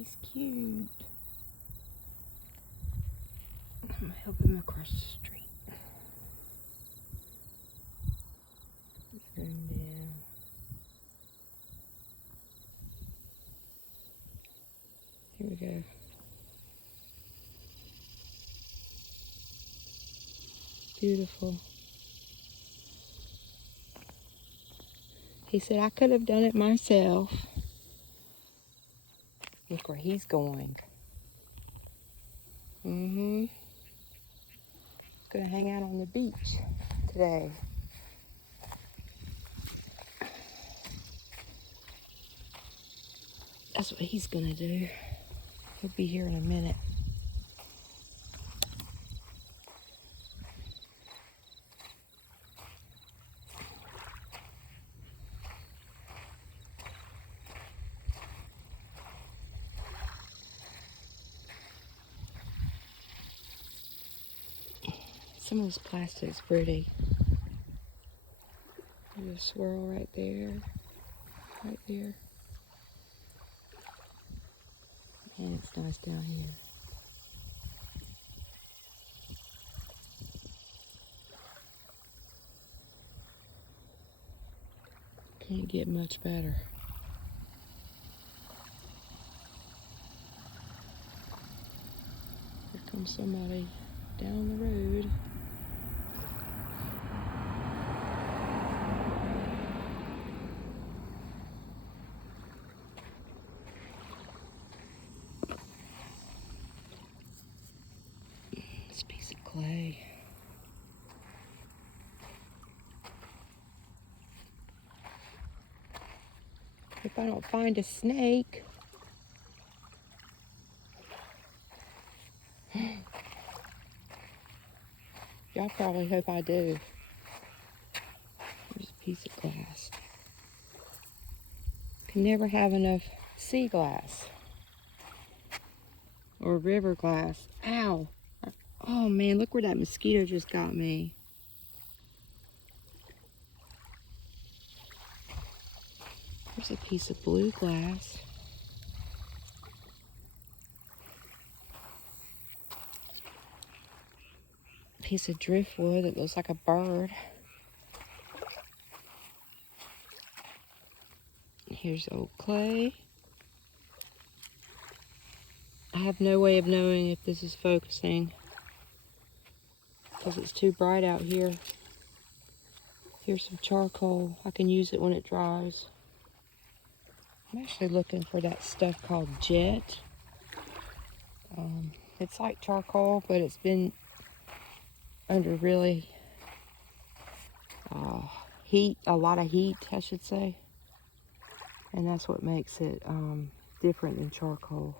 He's cute. I'm gonna help him across the street. And down. Here we go. Beautiful. He said, I could have done it myself. Look where he's going. He's gonna hang out on the beach today. That's what he's gonna do. He'll be here in a minute. Some of this plastic's pretty. There's a swirl right there. Right there. And it's nice down here. Can't get much better. Here comes somebody down the road. This piece of clay. If I don't find a snake. Y'all probably hope I do. There's a piece of glass. Can never have enough sea glass. Or river glass. Ow! Oh man, look where that mosquito just got me. There's a piece of blue glass. Piece of driftwood that looks like a bird. Here's old clay. I have no way of knowing if this is focusing because it's too bright out here. Here's some charcoal. I can use it when it dries. I'm actually looking for that stuff called jet. It's like charcoal, but it's been under really heat, a lot of heat, I should say. And that's what makes it different than charcoal.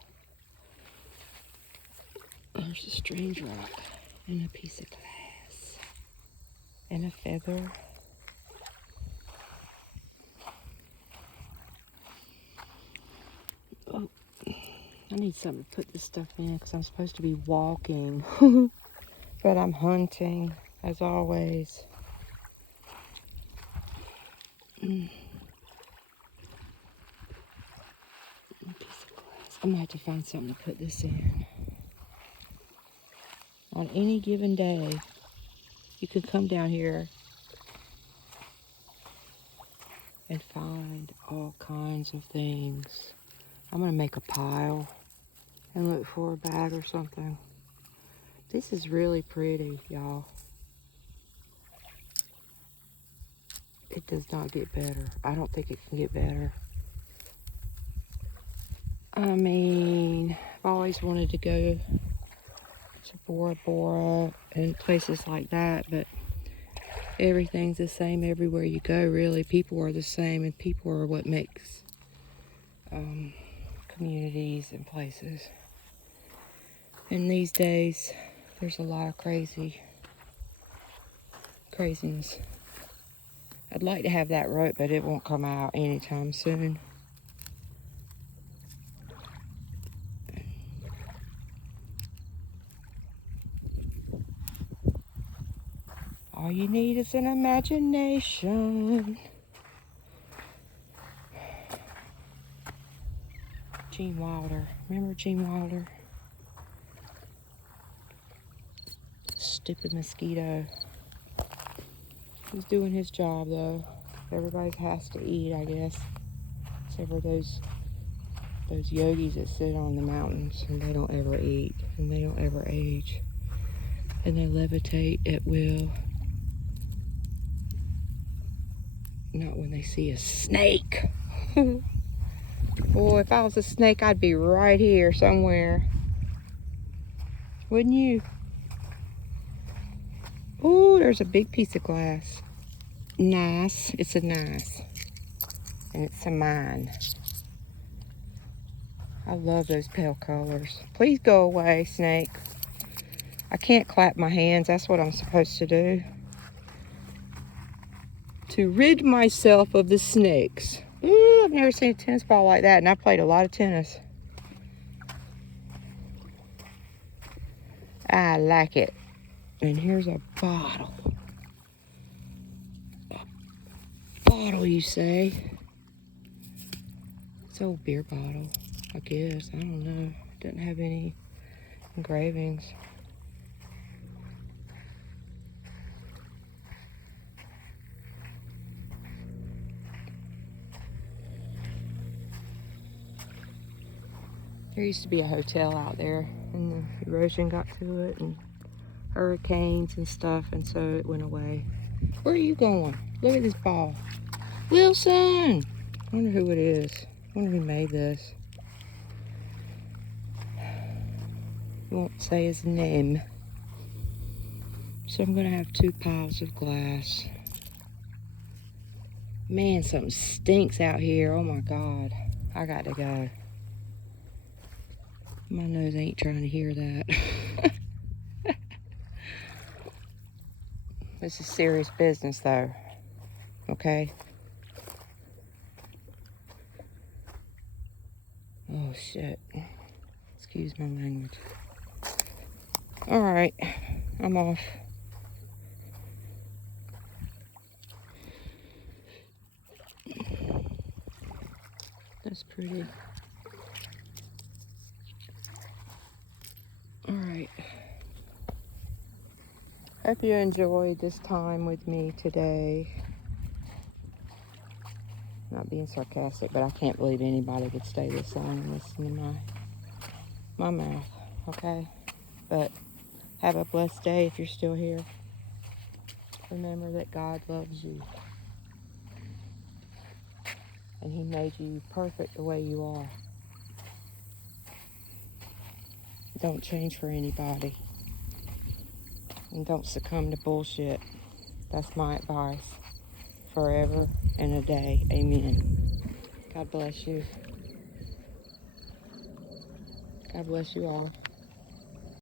There's a strange rock and a piece of glass and a feather. Oh, I need something to put this stuff in because I'm supposed to be walking, but I'm hunting as always. I'm gonna have to find something to put this in. On any given day, you can come down here and find all kinds of things. I'm gonna make a pile and look for a bag or something. This is really pretty, y'all. It does not get better. I don't think it can get better. I mean, I've always wanted to go to Bora Bora and places like that, but everything's the same everywhere you go, really. People are the same, and people are what makes communities and places. And these days, there's a lot of craziness. I'd like to have that rope, but it won't come out anytime soon. All you need is an imagination. Gene Wilder. Remember Gene Wilder? Stupid mosquito. He's doing his job though. Everybody has to eat, I guess. Except for those yogis that sit on the mountains and they don't ever eat and they don't ever age. And they levitate at will. Not when they see a snake. Boy, if I was a snake, I'd be right here somewhere. Wouldn't you? Oh, there's a big piece of glass. Nice. It's a nice. And it's a mine. I love those pale colors. Please go away, snake. I can't clap my hands. That's what I'm supposed to do. To rid myself of the snakes. Ooh, I've never seen a tennis ball like that, and I played a lot of tennis. I like it. And here's a bottle. A bottle, you say? It's an old beer bottle, I guess. I don't know. It doesn't have any engravings. There used to be a hotel out there, and the erosion got to it, and hurricanes and stuff, and so it went away. Where are you going? Look at this ball. Wilson! I wonder who it is. I wonder who made this. He won't say his name. So I'm gonna have 2 piles of glass. Man, something stinks out here. Oh my God. I got to go. My nose ain't trying to hear that. This is serious business though. Okay? Oh shit. Excuse my language. Alright. I'm off. That's pretty. Alright. Hope you enjoyed this time with me today. Not being sarcastic, but I can't believe anybody would stay this long and listen to my mouth, okay? But have a blessed day if you're still here. Remember that God loves you. And He made you perfect the way you are. Don't change for anybody. And don't succumb to bullshit. That's my advice. Forever and a day. Amen. God bless you. God bless you all.